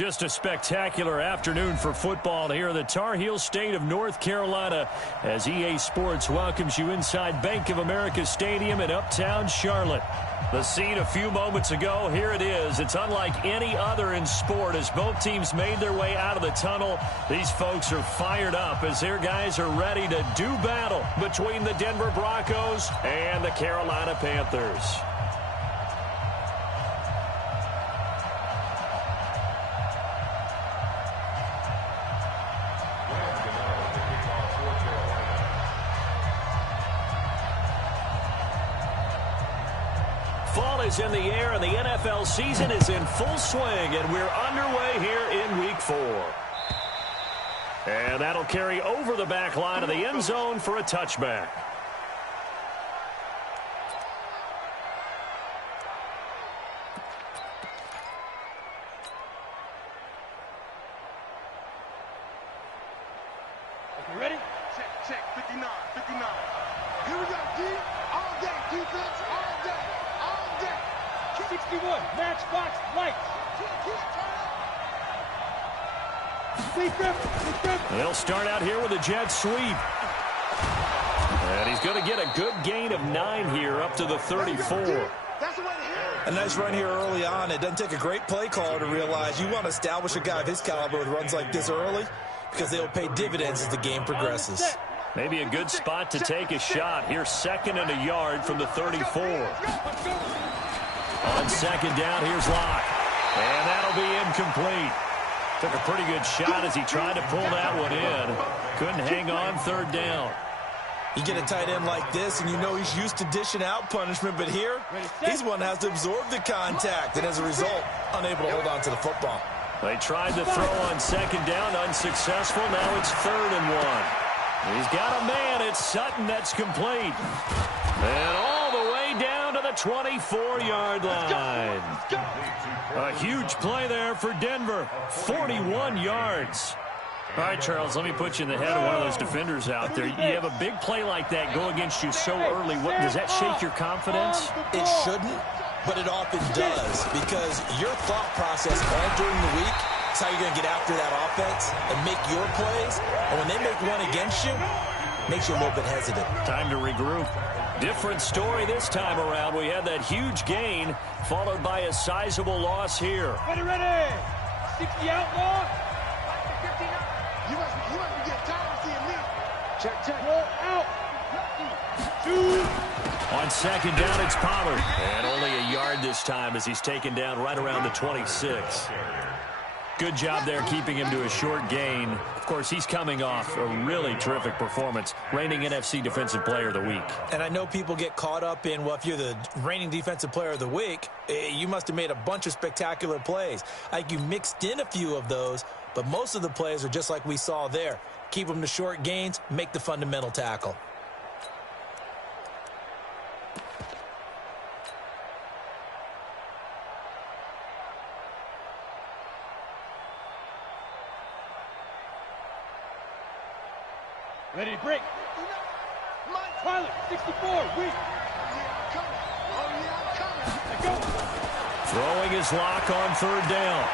Just a spectacular afternoon for football here in the Tar Heel state of North Carolina as EA Sports welcomes you inside Bank of America Stadium in uptown Charlotte. The scene a few moments ago, here it is. It's unlike any other in sport as both teams made their way out of the tunnel. These folks are fired up as their guys are ready to do battle between the Denver Broncos and the Carolina Panthers. Fall is in the air, and the NFL season is in full swing, and we're underway here in Week 4. And that'll carry over the back line of the end zone for a touchback. You ready? Check, 59. Here we go, D. All day, defense, all day. 61, matchbox, lights. They'll start out here with a jet sweep. And he's going to get a good gain of 9 here up to the 34. A nice run here early on. It doesn't take a great play caller to realize you want to establish a guy of his caliber with runs like this early because they'll pay dividends as the game progresses. Maybe a good spot to take a shot. Here, 2nd and a yard from the 34. On 2nd down, here's Locke. And that'll be incomplete. Took a pretty good shot as he tried to pull that one in. Couldn't hang on 3rd down. You get a tight end like this, and you know he's used to dishing out punishment, but here, he's one that has to absorb the contact, and as a result, unable to hold on to the football. They tried to throw on 2nd down, unsuccessful. Now it's 3rd and 1. He's got a man. It's Sutton that's complete. And all the way down to the 24-yard line. A huge play there for Denver. 41 yards. All right, Charles, let me put you in the head of one of those defenders out there. You have a big play like that go against you so early. Does that shake your confidence? It shouldn't, but it often does because your thought process all during the week is how you're going to get after that offense and make your plays. And when they make one against you, it makes you a little bit hesitant. Time to regroup. Different story this time around. We had that huge gain followed by a sizable loss here. Ready. 60 outlaw. You must be getting tired of seeing me. Check. Roll out. 2. On 2nd down, it's Pollard. And only a yard this time as he's taken down right around the 26. Good job there keeping him to a short gain. Of course, he's coming off a really terrific performance, reigning NFC Defensive Player of the Week. And I know people get caught up in, well, if you're the reigning Defensive Player of the Week, you must have made a bunch of spectacular plays. I think you mixed in a few of those, but most of the plays are just like we saw there. Keep them to short gains, make the fundamental tackle. Ready to break. Pilot, 64, weak. Go. Throwing his lock on 3rd down.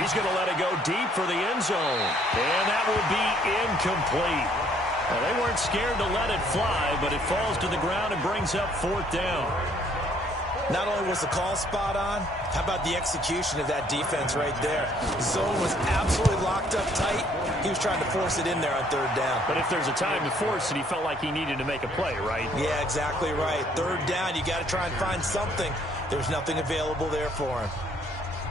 He's going to let it go deep for the end zone. And that will be incomplete. Well, they weren't scared to let it fly, but it falls to the ground and brings up 4th down. Not only was the call spot on, how about the execution of that defense right there? The zone was absolutely locked up tight. He was trying to force it in there on 3rd down. But if there's a time to force it, he felt like he needed to make a play, right? Yeah, exactly right. 3rd down, you got to try and find something. There's nothing available there for him.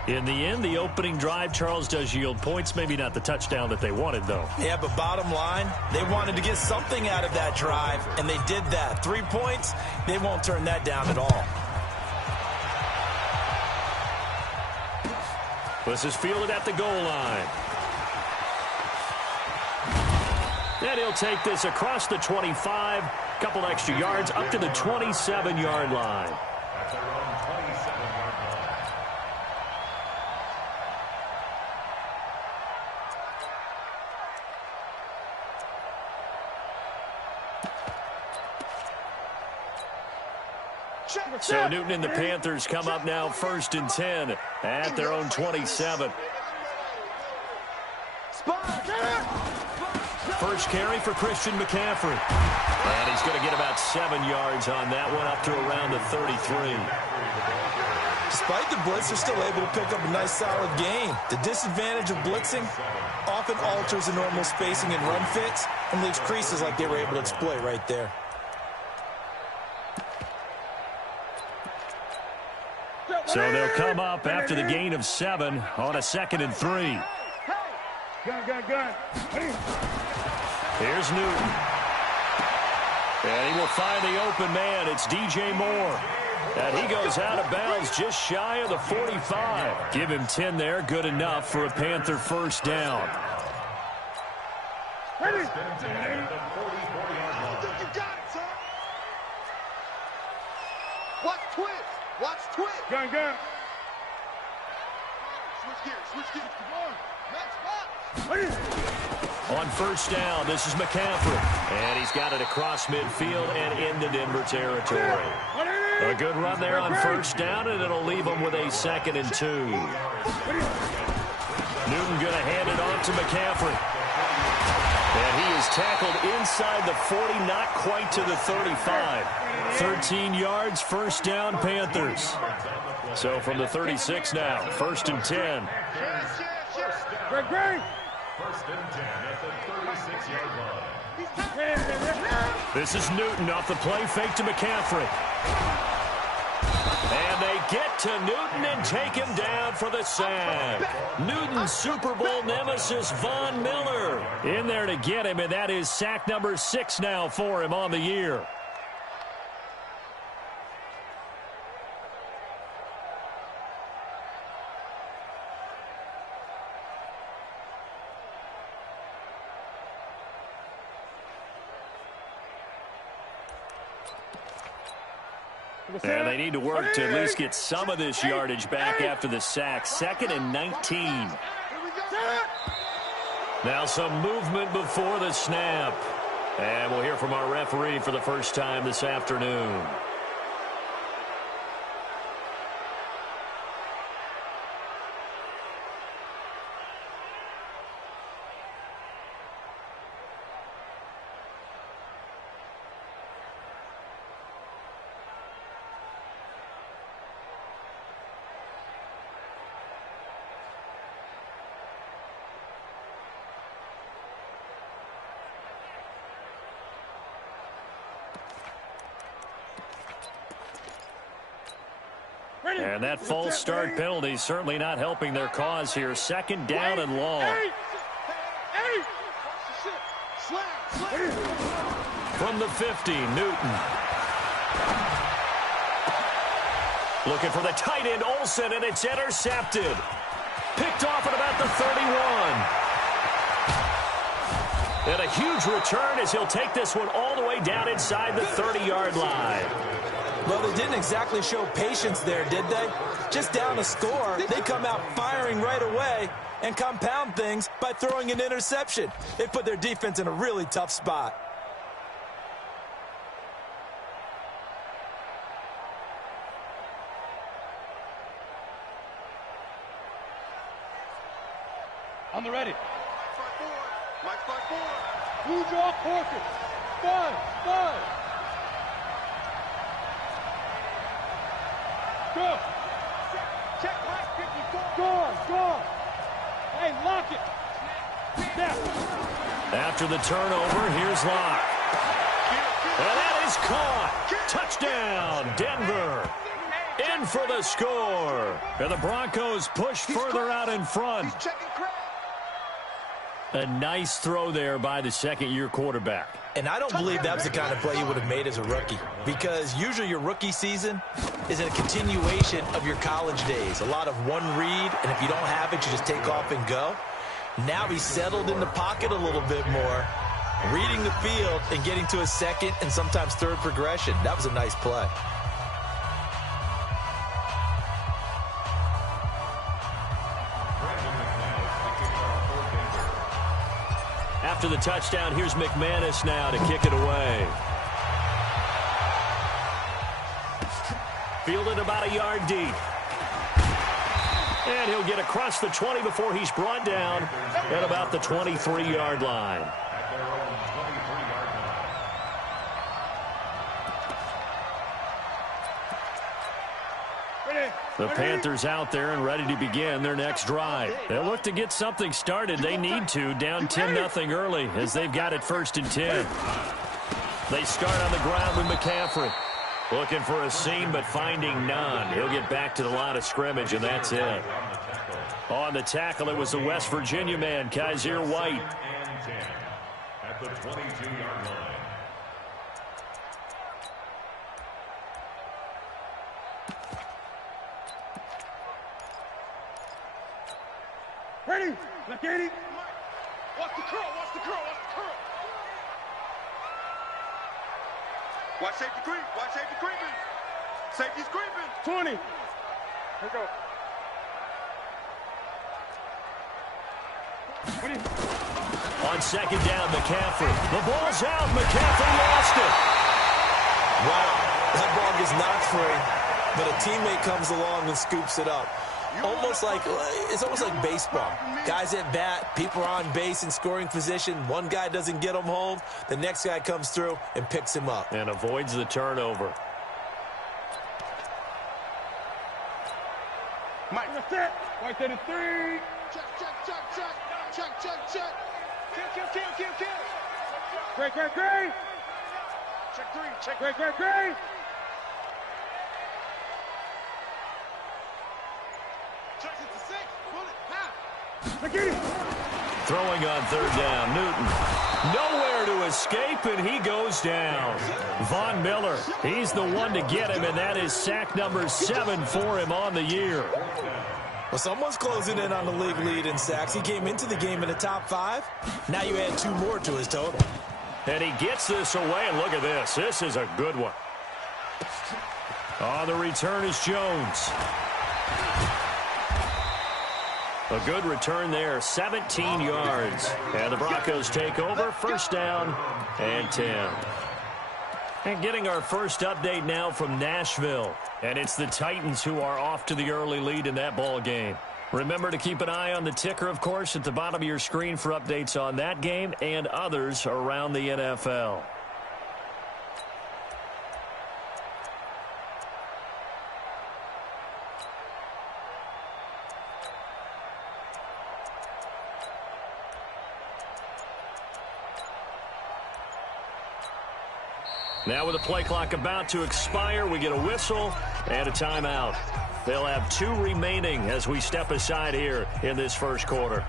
In the end, the opening drive, Charles, does yield points. Maybe not the touchdown that they wanted, though. Yeah, but bottom line, they wanted to get something out of that drive, and they did that. 3 points, they won't turn that down at all. This is fielded at the goal line. And he'll take this across the 25, couple extra yards up to the 27-yard line. So Newton and the Panthers come up now 1st and 10 at their own 27. first carry for Christian McCaffrey. And he's going to get about 7 yards on that one, up to around the 33. Despite the blitz, they're still able to pick up a nice, solid gain. The disadvantage of blitzing often alters the normal spacing and run fits and leaves creases like they were able to exploit right there. So they'll come up after the gain of 7 on a 2nd and 3. Here's Newton. And he will find the open man. It's DJ Moore. And he goes out of bounds just shy of the 45. Give him 10 there. Good enough for a Panther first down. Ready? You got it, son. Watch twist. Watch twist. Gun. Switch gears. Come on. Next box. On first down, this is McCaffrey. And he's got it across midfield and into Denver territory. A good run there on first down, and it'll leave him with a 2nd and 2. Newton going to hand it off to McCaffrey. And he is tackled inside the 40, not quite to the 35. 13 yards, first down, Panthers. So from the 36 now, 1st and 10. Greg. First and 10 at the 36-yard line. This is Newton off the play fake to McCaffrey. And they get to Newton and take him down for the sack. Newton's Super Bowl nemesis, Von Miller, in there to get him, and that is sack number 6 now for him on the year. And they need to work to at least get some of this yardage back after the sack. 2nd and 19. Now some movement before the snap. And we'll hear from our referee for the first time this afternoon. And that false start penalty certainly not helping their cause here. 2nd down and long. From the 50, Newton. Looking for the tight end, Olsen, and it's intercepted. Picked off at about the 31. And a huge return as he'll take this one all the way down inside the 30-yard line. Well, they didn't exactly show patience there, did they? Just down a score, they come out firing right away and compound things by throwing an interception. They put their defense in a really tough spot. On the ready. Mike 5-4. Blue draw Corker. 5. Go. Check Mike 54. Go. Hey, lock it. Step. After the turnover, here's Locke. And that is caught. Touchdown, Denver. In for the score. And the Broncos push further out in front. A nice throw there by the second-year quarterback. And I don't believe that was the kind of play you would have made as a rookie, because usually your rookie season is a continuation of your college days. A lot of one read, and if you don't have it, you just take off and go. Now he's settled in the pocket a little bit more, reading the field and getting to a second and sometimes third progression. That was a nice play. After the touchdown, here's McManus now to kick it away. Fielded about a yard deep. And he'll get across the 20 before he's brought down at about the 23-yard line. The Panthers out there and ready to begin their next drive. They'll look to get something started. They need to, down 10-0 early as they've got it 1st and 10. They start on the ground with McCaffrey. Looking for a seam, but finding none. He'll get back to the line of scrimmage, and that's it. On the tackle, it was the West Virginia man, Kaiser White. At the 22-yard line. Ready? Look at it. Watch the curl. Watch the curl. Watch the curl. Watch safety creep. Watch safety creeping. Safety's creeping. 20. Here we go. 20. On 2nd down, McCaffrey. The ball's out. McCaffrey lost it. Wow, that ball gets knocked free, but a teammate comes along and scoops it up. It's almost like baseball. Guys at bat, people are on base in scoring position. One guy doesn't get him home. The next guy comes through and picks him up. And avoids the turnover. Mike, set. White 33. Check, check, check, check. Check, check, check. Kill. Great. Check 3. Check. Great. Check it to 6. Pull it. Half. Look at him. Throwing on 3rd down, Newton. Nowhere to escape, and he goes down. Von Miller, he's the one to get him, and that is sack number 7 for him on the year. Well, someone's closing in on the league lead in sacks. He came into the game in the top 5. Now you add 2 more to his total. And he gets this away, and look at this. This is a good one. On the return is Jones. A good return there, 17 yards. And the Broncos take over, 1st down and 10. And getting our first update now from Nashville. And it's the Titans who are off to the early lead in that ball game. Remember to keep an eye on the ticker, of course, at the bottom of your screen for updates on that game and others around the NFL. Now with the play clock about to expire, we get a whistle and a timeout. They'll have 2 remaining as we step aside here in this first quarter.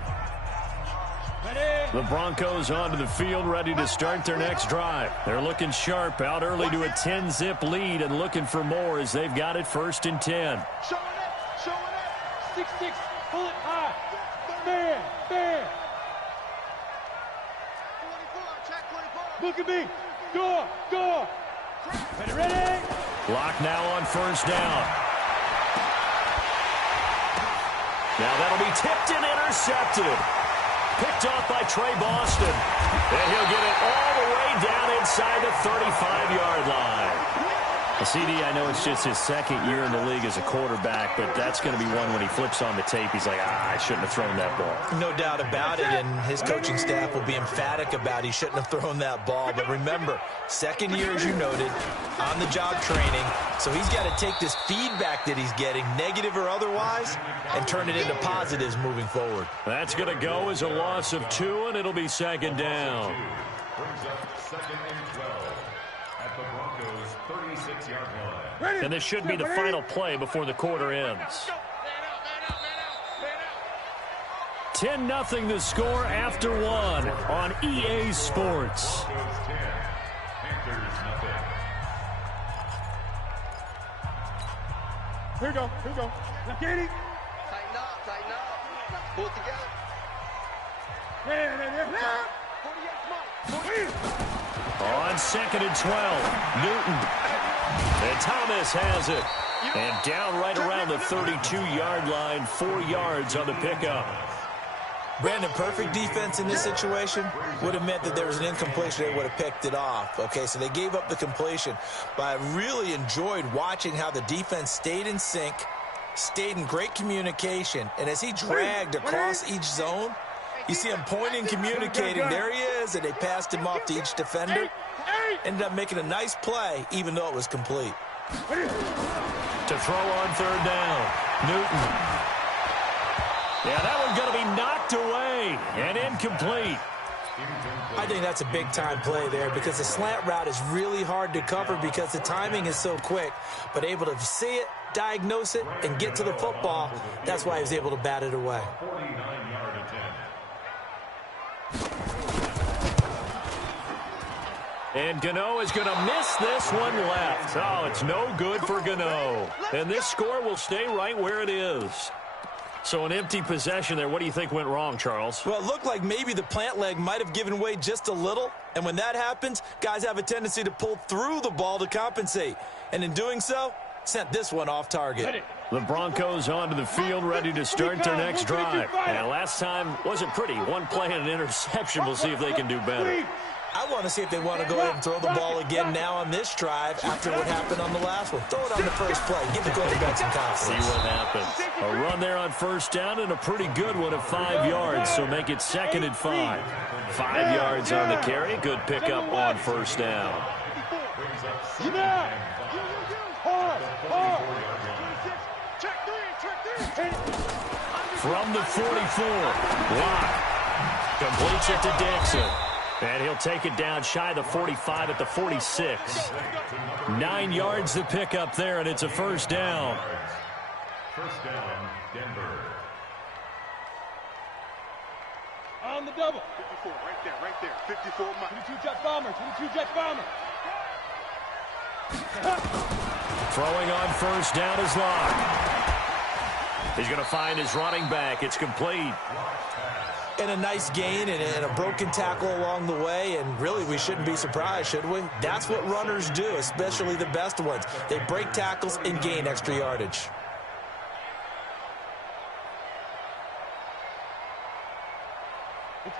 The Broncos onto the field, ready to start their next drive. They're looking sharp, out early to a 10-zip lead and looking for more as they've got it 1st and 10. Show it up. 6-6. Pull it high. Man. 24. Check 24. Look at me. Go. Ready. Lock now on 1st down. Now that'll be tipped and intercepted. Picked off by Trey Boston. And he'll get it all the way down inside the 35-yard line. CD, I know it's just his 2nd year in the league as a quarterback, but that's going to be one when he flips on the tape, he's like, I shouldn't have thrown that ball. No doubt about it, and his coaching staff will be emphatic about he shouldn't have thrown that ball. But remember, 2nd year, as you noted, on-the-job training, so he's got to take this feedback that he's getting, negative or otherwise, and turn it into positives moving forward. That's going to go as a loss of 2, and it'll be 2nd down. Brings up 2nd and 12 at the Broncos' 36-yard line. And this should be the final play before the quarter ends. 10-0 the score after 1 on EA Sports. Broncos 10, Panthers nothing. Here we go. Now, Katie. Tighten up. Pull it together. Yeah. On 2nd and 12, Newton. And Thomas has it. And down right around the 32-yard line, 4 yards on the pickup. Brandon, perfect defense in this situation would have meant that there was an incompletion. They would have picked it off. Okay, so they gave up the completion. But I really enjoyed watching how the defense stayed in sync, stayed in great communication. And as he dragged across each zone, you see him pointing, communicating. There he is, and they passed him off to each defender. Ended up making a nice play, even though it was complete. To throw on third down. Newton. Yeah, that one's going to be knocked away and incomplete. I think that's a big-time play there because the slant route is really hard to cover because the timing is so quick. But able to see it, diagnose it, and get to the football, that's why he was able to bat it away. 49-yard attempt. And Gano is going to miss this one left. Oh, it's no good for Gano. And this score will stay right where it is. So an empty possession there. What do you think went wrong, Charles? Well, it looked like maybe the plant leg might have given way just a little. And when that happens, guys have a tendency to pull through the ball to compensate. And in doing so, sent this one off target. The Broncos onto the field, ready to start their next drive. And last time wasn't pretty. One play and an interception. We'll see if they can do better. I want to see if they want to go ahead and throw the ball again now on this drive after what happened on the last one. Throw it on the first play. Give the quarterback some confidence. See what happens. A run there on first down and a pretty good one of 5 yards, so make it 2nd and 5. 5 yards on the carry. Good pickup on first down. From the 44, Locke completes it to Dixon. And he'll take it down shy of the 45 at the 46. 9 yards to pick up there, and it's a first down. First down, Denver. On the double. 54, right there. 54, 22 jet bomber, 22 jet bomber. Throwing on first down is Locke. He's going to find his running back. It's complete. And a nice gain and a broken tackle along the way, and really we shouldn't be surprised, should we? That's what runners do, especially the best ones. They break tackles and gain extra yardage.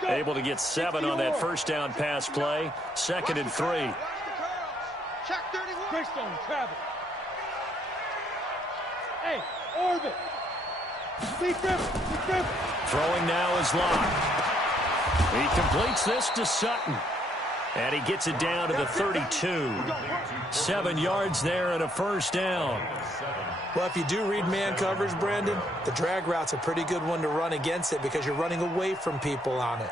Able to get 7 on that first down pass play. 2nd and 3. Check 31. Greystone travel. Hey, orbit. Throwing now is Locke. He completes this to Sutton. And he gets it down to the 32. 7 yards there and a first down. Well, if you do read man coverage, Brandon, the drag route's a pretty good one to run against it because you're running away from people on it.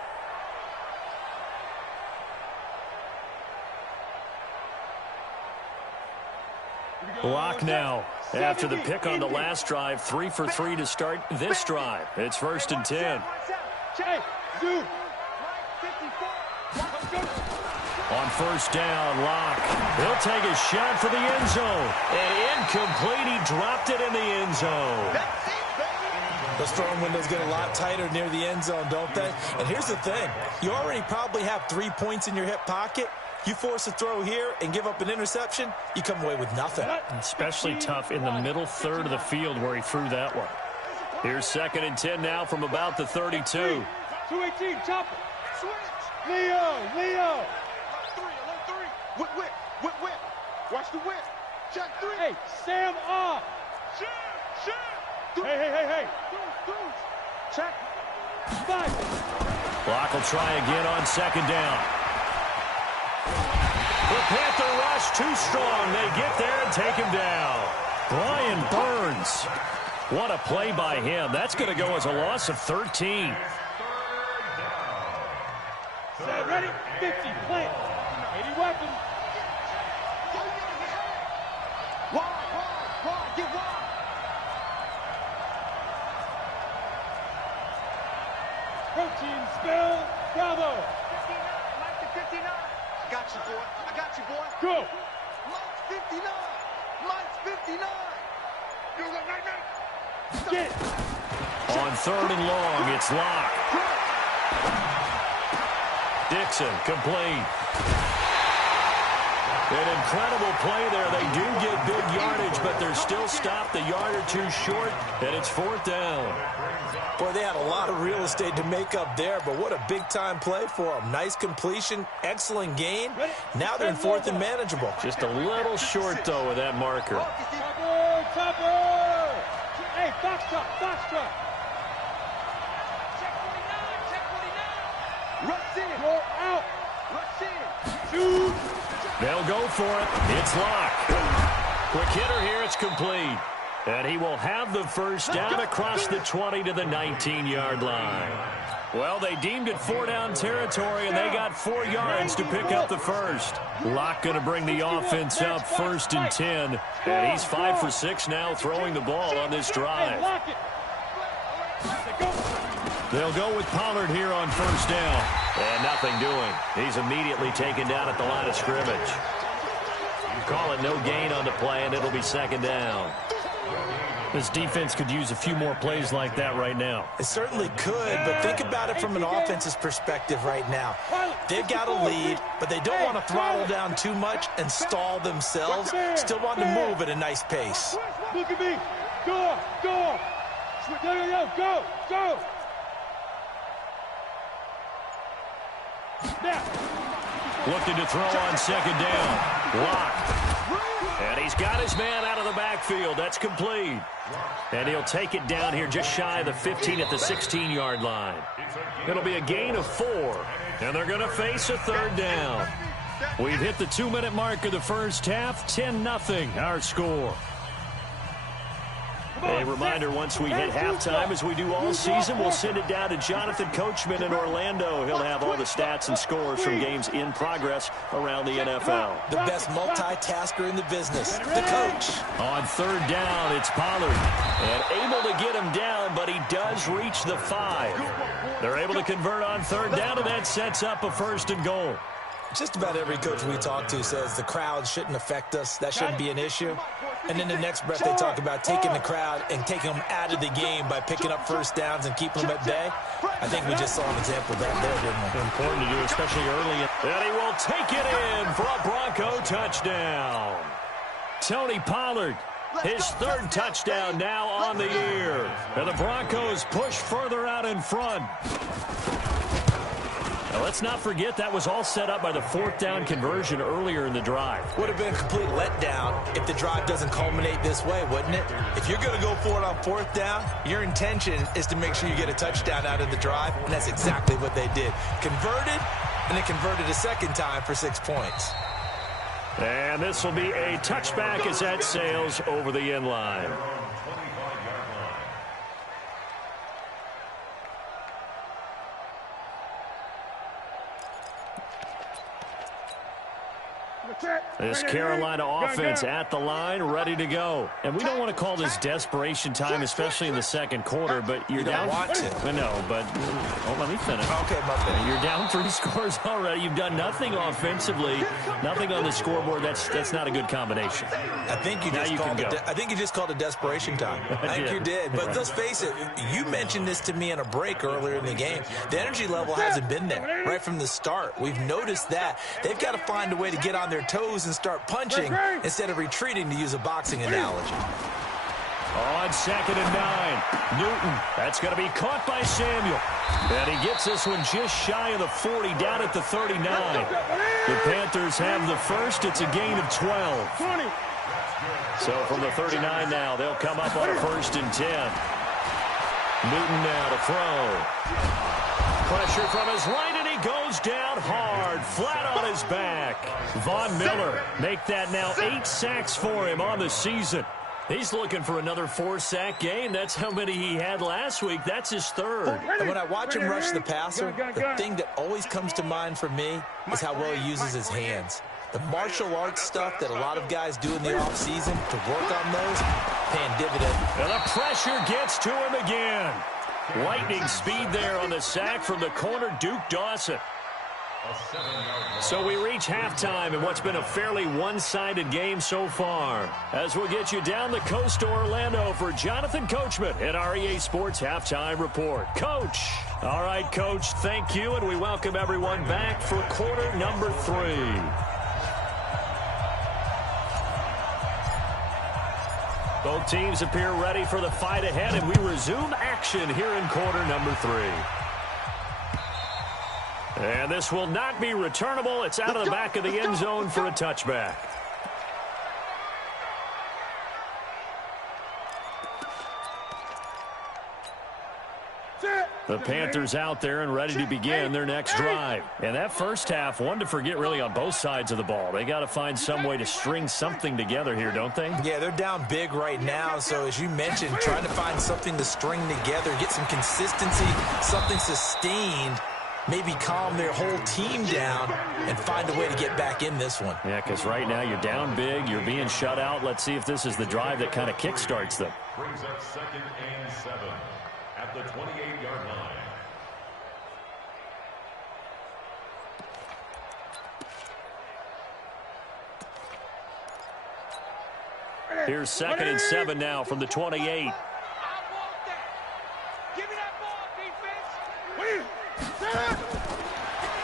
Locke now, after the pick on the last drive, 3 for 3 to start this drive. It's 1st and 10. On first down, Locke. He'll take a shot for the end zone. And incomplete. He dropped it in the end zone. Those throwing windows get a lot tighter near the end zone, don't they? And here's the thing. You already probably have 3 points in your hip pocket. You force a throw here and give up an interception, you come away with nothing. Especially tough in the middle third of the field where he threw that one. Here's 2nd and 10 now from about the 32. 218, chop it. Switch. Leo. Whip. Watch the whip. Check 3. Hey, Sam off. Hey. Check. 5. Locke will try again on 2nd down. The Panther rush too strong. They get there and take him down. Brian Burns. What a play by him. That's going to go as a loss of 13. Set ready. 50. Plant. 80 weapons. Wide. Get wide. Protein spill. Bravo. 59. I got you, boy. Go. Mike's 59. You go night. Get it. On 3rd and long, it's Locke. Dixon, complete. An incredible play there. They do get big yardage, but they're still stopped a yard or 2 short, and it's 4th down. Boy, they had a lot of real estate to make up there, but what a big-time play for them. Nice completion, excellent gain. Now they're in 4th and manageable. Just a little short, though, with that marker. Topper! Hey, Foxtrot! Check 49! Rush in! You're out! Rush in! Shoot! They'll go for it. It's Locke. Quick hitter here. It's complete. And he will have the first down across the 20 to the 19-yard line. Well, they deemed it 4-down territory, and they got 4 yards to pick up the first. Locke going to bring the offense up 1st and 10. And he's 5 for 6 now throwing the ball on this drive. They'll go with Pollard here on 1st down. And nothing doing. He's immediately taken down at the line of scrimmage. Call it no gain on the play, and it'll be 2nd down. This defense could use a few more plays like that right now. It certainly could, but think about it from an offense's perspective right now. They've got a lead, but they don't want to throttle down too much and stall themselves. Still want to move at a nice pace. Look at me. Go. Go. Now. Looking to throw on 2nd down. Blocked. And he's got his man out of the backfield. That's complete. And he'll take it down here just shy of the 15 at the 16-yard line. It'll be a gain of 4. And they're going to face a 3rd down. We've hit the 2-minute mark of the first half. 10-0 our score. A reminder, once we hit halftime, as we do all season, we'll send it down to Jonathan Coachman in Orlando. He'll have all the stats and scores from games in progress around the NFL. The best multitasker in the business, the coach. On 3rd down, it's Pollard. And able to get him down, but he does reach the 5. They're able to convert on 3rd down, and that sets up a 1st and goal. Just about every coach we talk to says the crowd shouldn't affect us. That shouldn't be an issue. And then the next breath they talk about taking the crowd and taking them out of the game by picking up 1st downs and keeping them at bay. I think we just saw an example of that there, didn't we? Important to do, especially early. And he will take it in for a Bronco touchdown. Tony Pollard, his 3rd touchdown now on the year. And the Broncos push further out in front. Now, let's not forget that was all set up by the 4th down conversion earlier in the drive. Would have been a complete letdown if the drive doesn't culminate this way, wouldn't it? If you're going to go for it on 4th down, your intention is to make sure you get a touchdown out of the drive, and that's exactly what they did. Converted, and then converted a 2nd time for 6 points. And this will be a touchback as that sails over the end line. This Carolina offense at the line, ready to go. And we don't want to call this desperation time, especially in the 2nd quarter, but you're down. Want to. No, but let me finish. Okay, my bad. You're down 3 scores already. You've done nothing offensively, nothing on the scoreboard. That's not a good combination. I think you just called it desperation time. I think you did. But let's face it, you mentioned this to me in a break earlier in the game. The energy level hasn't been there right from the start. We've noticed that. They've got to find a way to get on their toes and start punching instead of retreating, to use a boxing analogy. On 2nd and 9, Newton. That's going to be caught by Samuel. And he gets this one just shy of the 40, down at the 39. The Panthers have the first. It's a gain of 12. So from the 39 now, they'll come up on a 1st and 10. Newton now to throw. Pressure from his right, and he goes down hard, flat on his back. Von Miller make that now 8 sacks for him on the season. He's looking for another 4-sack game. That's how many he had last week. That's his 3rd. And when I watch him rush the passer, the thing that always comes to mind for me is how well he uses his hands. The martial arts stuff that a lot of guys do in the offseason to work on those, paying dividend. And the pressure gets to him again. Lightning speed there on the sack from the corner, Duke Dawson. So we reach halftime in what's been a fairly one-sided game so far. As we'll get you down the coast to Orlando for Jonathan Coachman at our EA Sports Halftime Report. Coach. All right, Coach, thank you, and we welcome everyone back for quarter number 3. Both teams appear ready for the fight ahead, and we resume action here in quarter number 3. And this will not be returnable. It's out of the back of the end zone for a touchback. The Panthers out there and ready to begin their next drive. And that first half, one to forget really on both sides of the ball. They got to find some way to string something together here, don't they? Yeah, they're down big right now. So as you mentioned, trying to find something to string together, get some consistency, something sustained, maybe calm their whole team down and find a way to get back in this one. Yeah, because right now you're down big, you're being shut out. Let's see if this is the drive that kind of kickstarts them. Brings up 2nd and 7 at the 28-yard line. Here's 2nd and 7 now from the 28.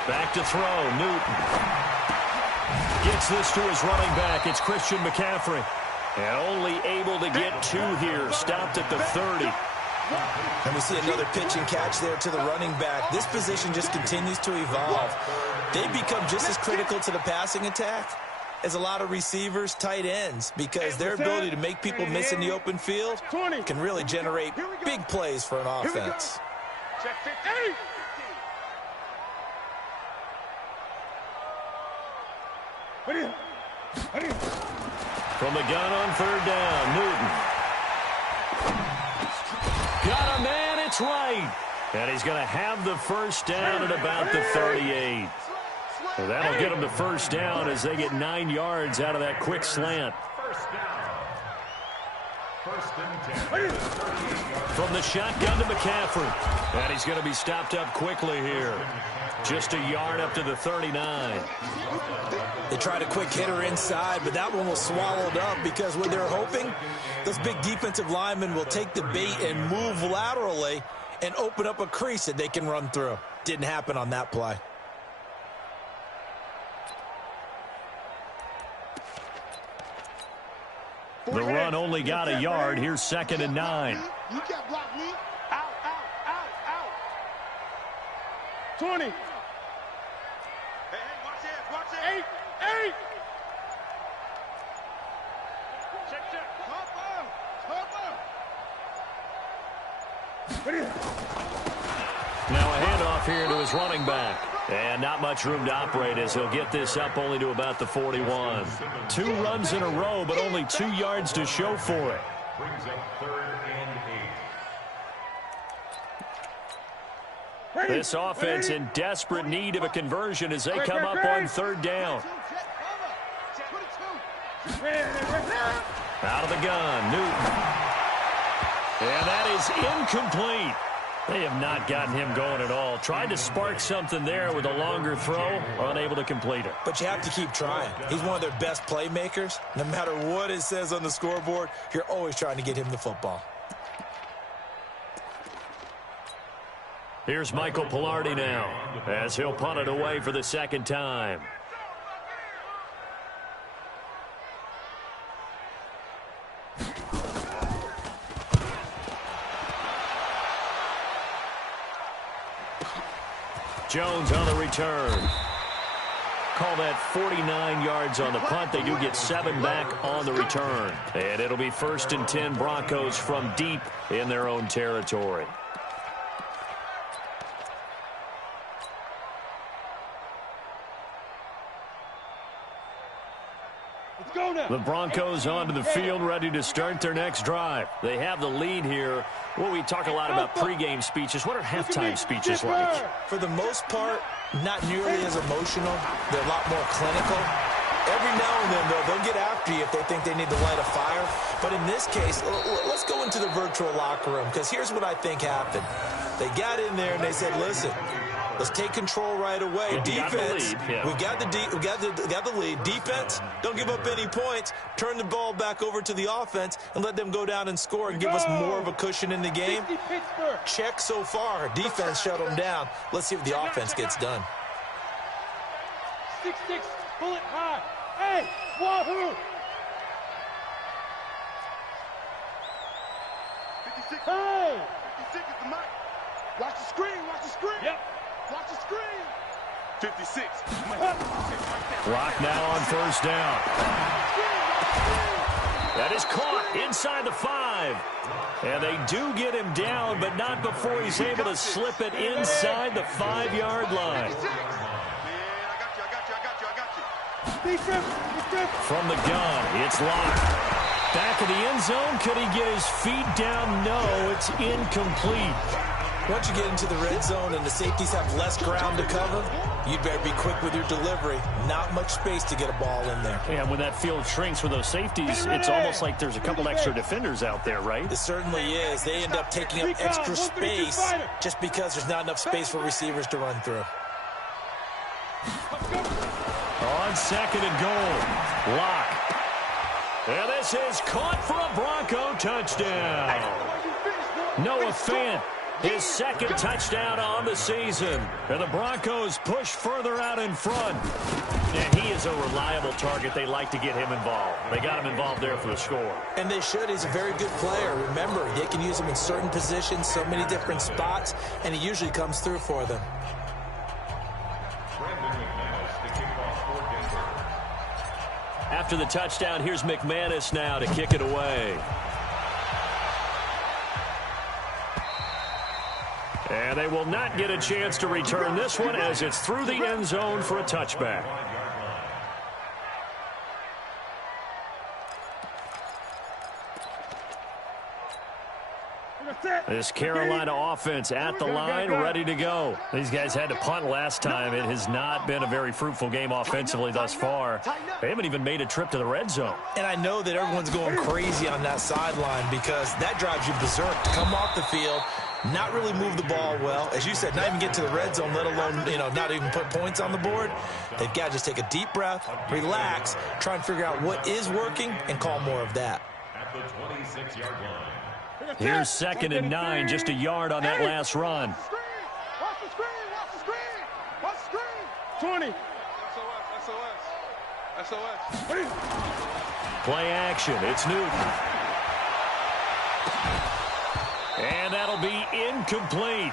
Back to throw, Newton. Gets this to his running back. It's Christian McCaffrey. And only able to get 2 here. Stopped at the 30. And we see another pitch and catch there to the running back. This position just continues to evolve. They become just as critical to the passing attack as a lot of receivers, tight ends, because their ability to make people miss in the open field can really generate big plays for an offense. Check 50. From the gun on 3rd down, Newton. Got a man, it's right. And he's going to have the first down at about the 38. So that'll get them to first down as they get 9 yards out of that quick slant. First down. 1st and 10. From the shotgun to McCaffrey. And he's going to be stopped up quickly here. Just a yard up to the 39. They tried a quick hitter inside, but that one was swallowed up because what they're hoping, those big defensive linemen will take the bait and move laterally and open up a crease that they can run through. Didn't happen on that play. The run only got a yard. Here's 2nd and 9. You can't block me. Out, out, out, out. 20. Hey, watch it. 8. Check. Now a handoff here to his running back. And not much room to operate as he'll get this up only to about the 41. 2 runs in a row, but only 2 yards to show for it. Brings up 3rd and 8. This offense in desperate need of a conversion as they come up on 3rd down. Out of the gun, Newton. And that is incomplete. They have not gotten him going at all. Tried to spark something there with a longer throw, unable to complete it. But you have to keep trying. He's one of their best playmakers. No matter what it says on the scoreboard, you're always trying to get him the football. Here's Michael Pilardi now as he'll punt it away for the 2nd time. Jones on the return. Call that 49 yards on the punt. They do get 7 back on the return. And it'll be 1st and 10 Broncos from deep in their own territory. The Broncos onto the field, ready to start their next drive. They have the lead here. Well, we talk a lot about pregame speeches. What are halftime speeches like? For the most part, not nearly as emotional. They're a lot more clinical. Every now and then, though, they'll get after you if they think they need to light a fire. But in this case, let's go into the virtual locker room, because here's what I think happened. They got in there and they said, listen, let's take control right away. Yeah, defense, we got the lead. Defense, don't give up any points. Turn the ball back over to the offense and let them go down and score and give us more of a cushion in the game. Check so far. Defense shut them down. Let's see if the offense gets done. 6-6, bullet high. Hey, wahoo! 56. Hey! 56 is the mic. Watch the screen, watch the screen. Yep. Watch the screen. 56. Clock now on 1st down. That is caught inside the 5. 5. And they do get him down, but not before he's able to slip it inside the 5-yard line. From the gun, it's Locke. Back of the end zone, could he get his feet down? No, it's incomplete. Once you get into the red zone and the safeties have less ground to cover, you'd better be quick with your delivery. Not much space to get a ball in there. And when that field shrinks with those safeties, it's almost like there's a couple extra defenders out there, right? It certainly is. They end up taking up extra space just because there's not enough space for receivers to run through. On 2nd and goal, Locke. And this is caught for a Bronco touchdown. Noah Fant, his 2nd touchdown on the season. And the Broncos push further out in front. And he is a reliable target. They like to get him involved. They got him involved there for the score. And they should. He's a very good player. Remember, they can use him in certain positions, so many different spots, and he usually comes through for them. After the touchdown, here's McManus now to kick it away. And they will not get a chance to return this one as it's through the end zone for a touchback. This Carolina offense at the line, ready to go. These guys had to punt last time. It has not been a very fruitful game offensively thus far. They haven't even made a trip to the red zone. And I know that everyone's going crazy on that sideline because that drives you berserk. Come off the field, not really move the ball well. As you said, not even get to the red zone, let alone, not even put points on the board. They've got to just take a deep breath, relax, try and figure out what is working, and call more of that. At the 26-yard line. Here's 2nd and 9, just a yard on that last run. Watch the screen, watch the screen, watch the screen. 20. SOS. Play action, it's Newton. And that'll be incomplete.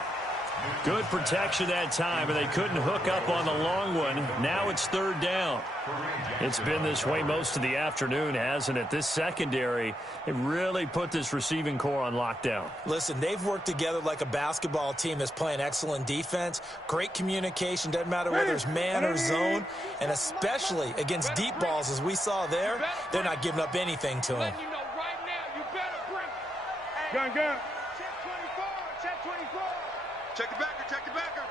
Good protection that time, and they couldn't hook up on the long one. Now it's 3rd down. It's been this way most of the afternoon, hasn't it? This secondary, it really put this receiving core on lockdown. Listen, they've worked together like a basketball team that's playing excellent defense. Great communication, doesn't matter whether it's man or zone. And especially against deep balls, as we saw there, they're not giving up anything to them. Gun. Check 24. Check the backer, check the backer.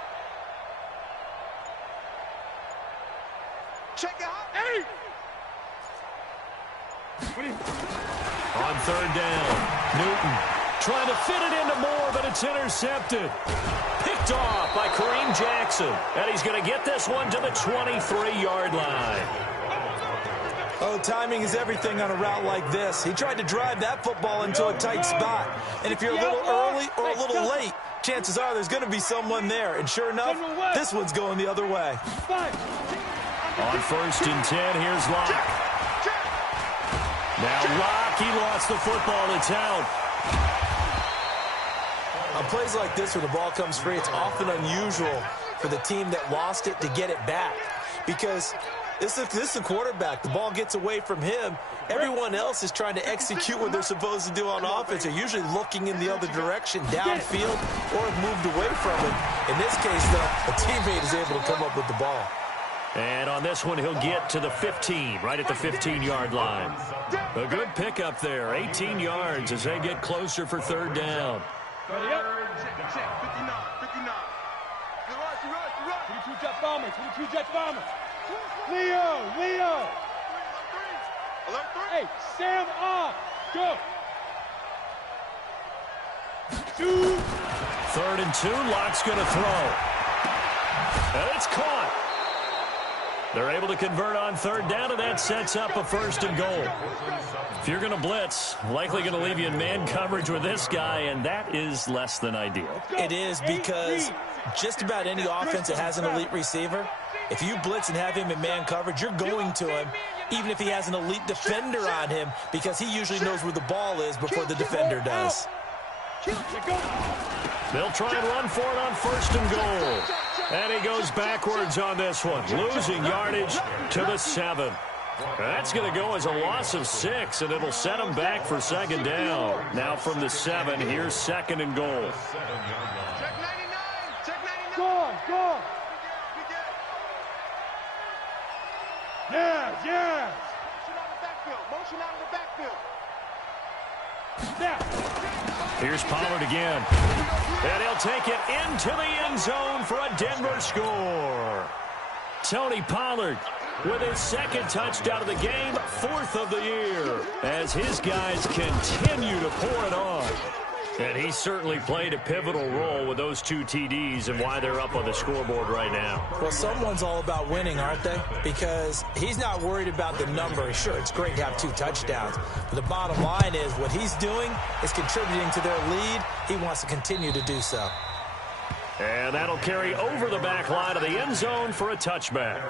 Check it out. Hey! On 3rd down, Newton trying to fit it into Moore, but it's intercepted. Picked off by Kareem Jackson. And he's going to get this one to the 23-yard line. Oh, timing is everything on a route like this. He tried to drive that football into a tight spot. And if you're a little early or a little late, chances are there's going to be someone there. And sure enough, this one's going the other way. On 1st and 10, here's Locke. Now Locke, he lost the football. It's out. On plays like this, when the ball comes free, it's often unusual for the team that lost it to get it back. Because this is the quarterback. The ball gets away from him. Everyone else is trying to execute what they're supposed to do on offense. They're usually looking in the other direction, downfield, or have moved away from it. In this case, though, a teammate is able to come up with the ball. And on this one, he'll get to the 15, right at the 15-yard line. A good pickup there, 18 yards as they get closer for 3rd down. Check, 59. Run. 22 jet bombers. Leo. Alert 3. Hey, Sam off. Go. 2. 3rd and 2, Locke's going to throw. And it's caught. They're able to convert on 3rd down, and that sets up a 1st and goal. If you're going to blitz, likely going to leave you in man coverage with this guy, and that is less than ideal. It is, because just about any offense that has an elite receiver, if you blitz and have him in man coverage, you're going to him, even if he has an elite defender on him, because he usually knows where the ball is before the defender does. They'll try and run for it on 1st and goal. And he goes backwards on this one, losing yardage to the 7. That's going to go as a loss of 6, and it'll set them back for second down. Now from the 7, here's second and goal. Check 99. Check 99. Go. Yes. Motion out of the backfield. Snap. Here's Pollard again. And he'll take it into the end zone for a Denver score. Tony Pollard with his second touchdown of the game, 4th of the year, as his guys continue to pour it on. And he certainly played a pivotal role with those 2 TDs and why they're up on the scoreboard right now. Well, someone's all about winning, aren't they? Because he's not worried about the number. Sure, it's great to have 2 touchdowns. But the bottom line is what he's doing is contributing to their lead. He wants to continue to do so. And that'll carry over the back line of the end zone for a touchback.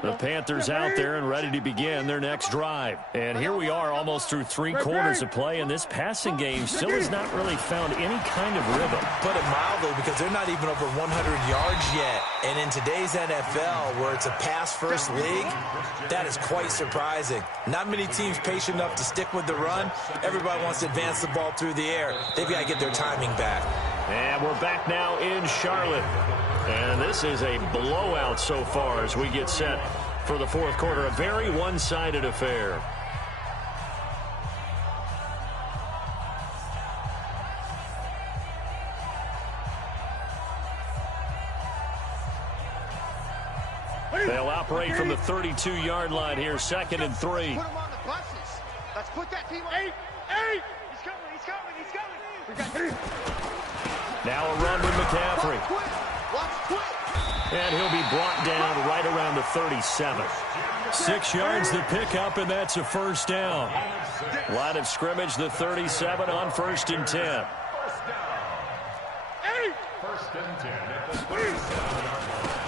The Panthers out there and ready to begin their next drive. And here we are almost through 3 quarters of play, and this passing game still has not really found any kind of rhythm. Put it mildly, because they're not even over 100 yards yet. And in today's NFL, where it's a pass-first league, that is quite surprising. Not many teams patient enough to stick with the run. Everybody wants to advance the ball through the air. They've got to get their timing back. And we're back now in Charlotte. And this is a blowout so far as we get set for the 4th quarter. A very one-sided affair. They'll operate from the 32-yard line here, 2nd and 3. Put him on the buses. Let's put that team on. 8. He's coming. Now a run with McCaffrey. And he'll be brought down right around the 37. 6 yards the pickup, and that's a first down. Line of scrimmage, the 37 on 1st and 10.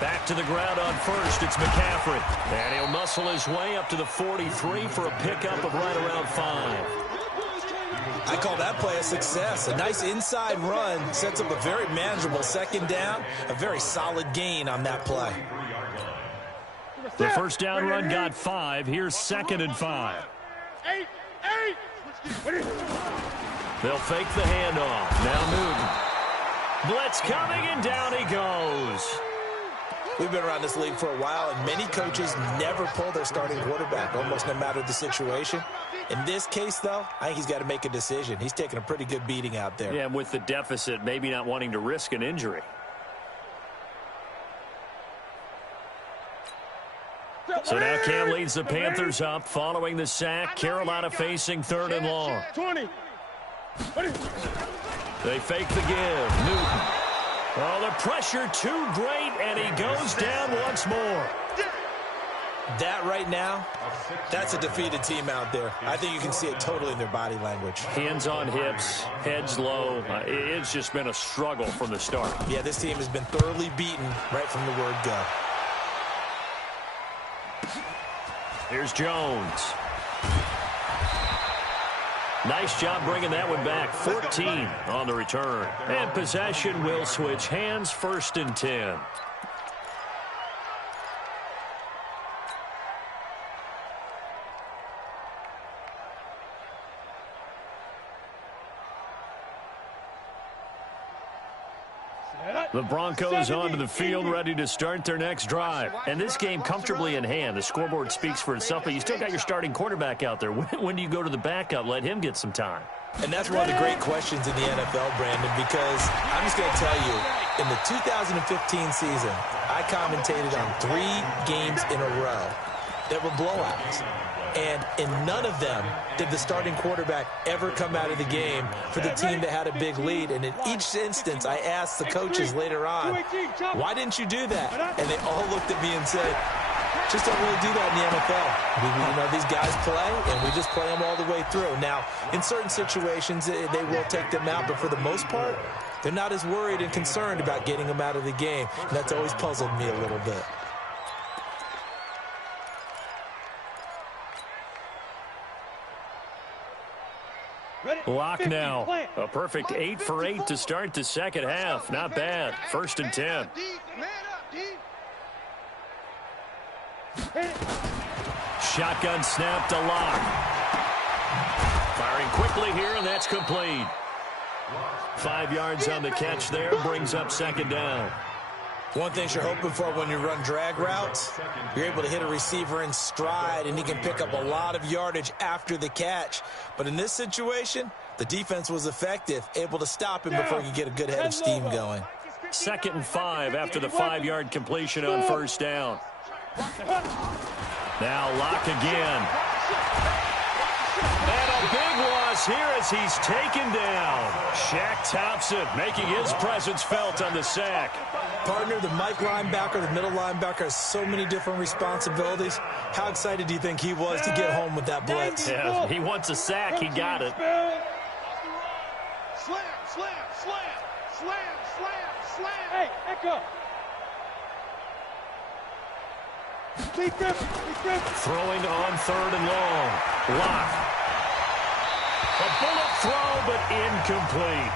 Back to the ground on 1st, it's McCaffrey. And he'll muscle his way up to the 43 for a pickup of right around 5. I call that play a success. A nice inside run sets up a very manageable second down. A very solid gain on that play. The first down run got 5. Here's 2nd and 5. 8. They'll fake the handoff. Now Newton. Blitz coming, and down he goes. We've been around this league for a while, and many coaches never pull their starting quarterback, almost no matter the situation. In this case, though, I think he's got to make a decision. He's taking a pretty good beating out there. Yeah, with the deficit, maybe not wanting to risk an injury. So now Cam leads the Panthers up following the sack. Carolina facing 3rd and long. 20. They fake the give. Newton. Oh, the pressure too great, and he goes down once more. That right now, that's a defeated team out there. I think you can see it totally in their body language. Hands on hips, heads low. It's just been a struggle from the start. Yeah, this team has been thoroughly beaten right from the word go. Here's Jones. Nice job bringing that one back. 14 on the return. And possession will switch hands, 1st and 10. The Broncos onto the field, ready to start their next drive. And this game comfortably in hand. The scoreboard speaks for itself, but you still got your starting quarterback out there. When do you go to the backup? Let him get some time. And that's one of the great questions in the NFL, Brandon, because I'm just going to tell you, in the 2015 season, I commentated on 3 games in a row that were blowouts. And in none of them did the starting quarterback ever come out of the game for the team that had a big lead. And in each instance, I asked the coaches later on, why didn't you do that? And they all looked at me and said, just don't really do that in the NFL. These guys play, and we just play them all the way through. Now, in certain situations, they will take them out, but for the most part, they're not as worried and concerned about getting them out of the game. And that's always puzzled me a little bit. Ready? Lock now. A perfect 8 for 8 to start the second half. Not bad. 1st and 10. Shotgun snap to Lock. Firing quickly here, and that's complete. 5 yards on the catch there. Brings up 2nd down. One thing you're hoping for when you run drag routes, you're able to hit a receiver in stride, and he can pick up a lot of yardage after the catch. But in this situation, the defense was effective, able to stop him before he could get a good head of steam going. 2nd and 5 after the 5-yard completion on 1st down. Now Lock again. And a big loss here as he's taken down. Shaq Thompson making his presence felt on the sack. Partner, the Mike linebacker, the middle linebacker has so many different responsibilities. How excited do you think he was to get home with that blitz? Yeah, he wants a sack. He got it. Slam, slam, slam, slam, slam, slam. Hey, echo. Throwing on 3rd and long. Lock. A bullet throw, but incomplete.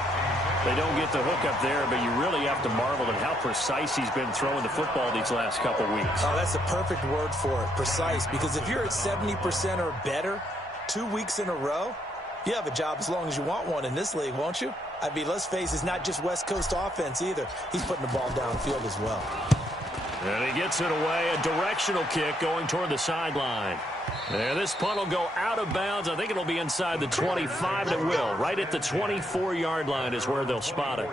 They don't get the hook up there, but you really have to marvel at how precise he's been throwing the football these last couple weeks. Oh, that's the perfect word for it, precise, because if you're at 70% or better 2 weeks in a row, you have a job as long as you want one in this league, won't you? I mean, let's face it, it's not just West Coast offense either. He's putting the ball downfield as well. And he gets it away, a directional kick going toward the sideline. And this punt will go out of bounds. I think it'll be inside the 25, and it will. Right at the 24-yard line is where they'll spot it.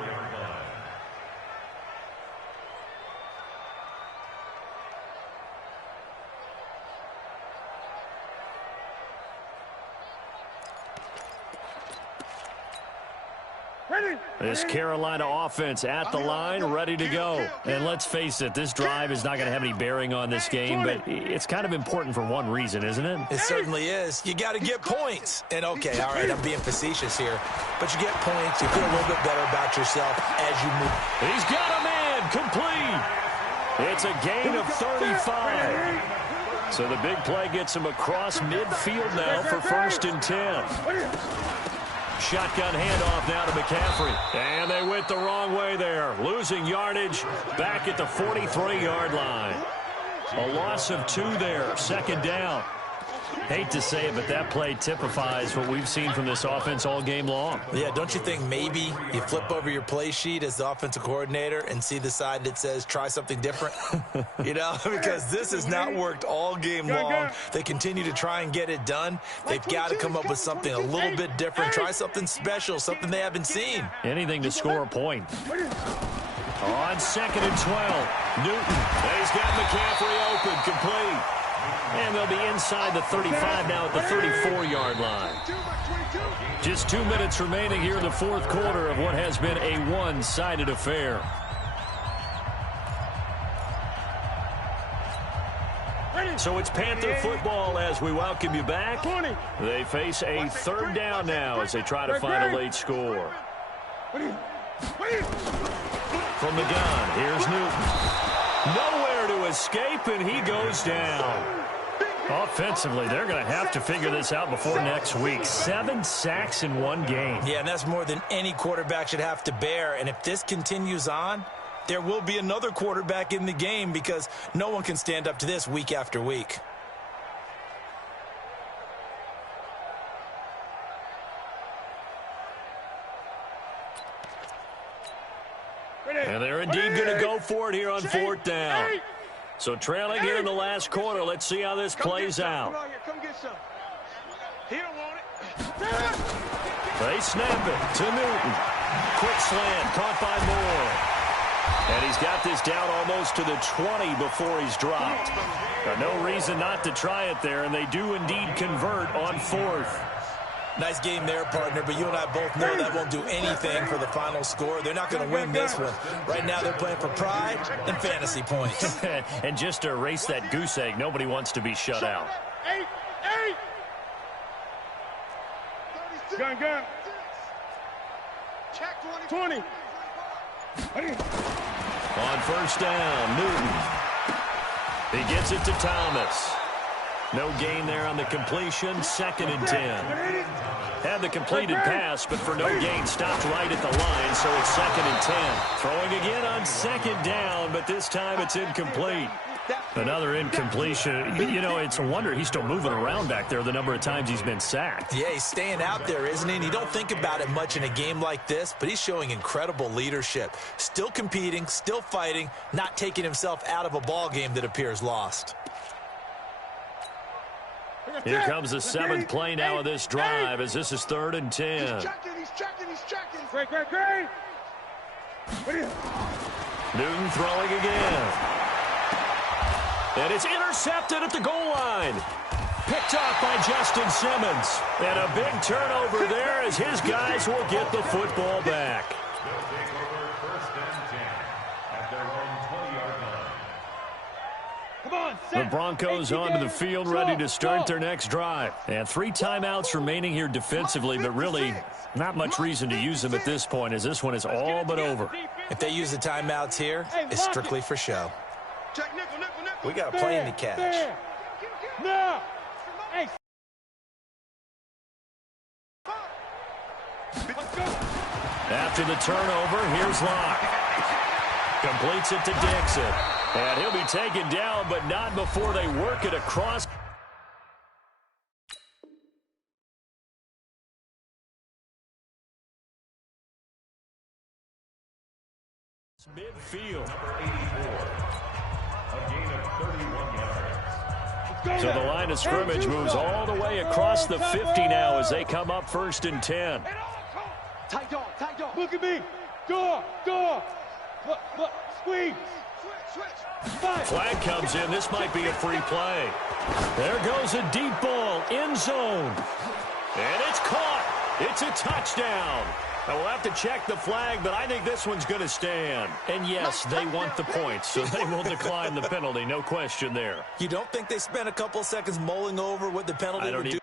This Carolina offense at the line, ready to go. And let's face it, this drive is not going to have any bearing on this game, but it's kind of important for one reason, isn't it? It certainly is. You got to get points. And, okay, all right, I'm being facetious here, but you get points. You feel a little bit better about yourself as you move. He's got a man, complete. It's a gain of 35. So the big play gets him across midfield now for 1st and 10. Shotgun handoff now to McCaffrey. And they went the wrong way there. Losing yardage back at the 43-yard line. A loss of 2 there. 2nd down. Hate to say it, but that play typifies what we've seen from this offense all game long. Yeah, don't you think maybe you flip over your play sheet as the offensive coordinator and see the side that says try something different? You know, because this has not worked all game long. They continue to try and get it done. They've got to come up with something a little bit different. Try something special, something they haven't seen. Anything to score a point. On 2nd and 12, Newton. He's got McCaffrey open, complete. And they'll be inside the 35 now at the 34-yard line. Just 2 minutes remaining here in the 4th quarter of what has been a one-sided affair. So it's Panther football as we welcome you back. They face a 3rd down now as they try to find a late score. From the gun, here's Newton. Nowhere to escape, and he goes down. Offensively, they're going to have to figure this out before next week. 7 sacks in 1 game. Yeah, and that's more than any quarterback should have to bear. And if this continues on, there will be another quarterback in the game because no one can stand up to this week after week. And they're indeed going to go for it here on 4th down. So trailing here in the last quarter. Let's see how this plays out. Come get some. He don't want it. They snap it to Newton. Quick slant caught by Moore. And he's got this down almost to the 20 before he's dropped. No reason not to try it there, and they do indeed convert on 4th. Nice game there, partner, but you and I both know that won't do anything for the final score. They're not going to win this one. Right now they're playing for pride and fantasy points. And just to erase that goose egg, nobody wants to be shut out. 8. Gun. Check 20. On 1st down, Newton. He gets it to Thomas. No gain there on the completion. 2nd and 10. Had the completed pass, but for no gain, stopped right at the line, so it's 2nd and 10. Throwing again on 2nd down, but this time it's incomplete. Another incompletion. You know, it's a wonder he's still moving around back there the number of times he's been sacked. Yeah, he's staying out there, isn't he? And you don't think about it much in a game like this, but he's showing incredible leadership. Still competing, still fighting, not taking himself out of a ball game that appears lost. Here comes the 7th play now of this drive as this is 3rd and 10. He's checking. Great. Newton throwing again. And it's intercepted at the goal line. Picked off by Justin Simmons. And a big turnover there as his guys will get the football back. They'll take over 1st and 10 at their own 20-yard line. Come on, The Broncos onto the field ready to start their next drive. And 3 timeouts remaining here defensively, but really not much reason to use them at this point as this one is all but over. If they use the timeouts here, it's strictly for show. We got a plane to catch. No. Hey. Let's go. After the turnover, here's Locke. Completes it to Dixon. And he'll be taken down, but not before they work it across. Midfield. Number 84. A gain of 31 yards. So the line of scrimmage moves all the way across the 50 now as they come up 1st and 10. Tight dog. Look at me. Door. Look. Squeeze. Flag comes in. This might be a free play. There goes a deep ball. End zone. And it's caught. It's a touchdown. Now we'll have to check the flag, but I think this one's going to stand. And yes, they want the points, so they will decline the penalty. No question there. You don't think they spent a couple seconds mulling over what the penalty would do?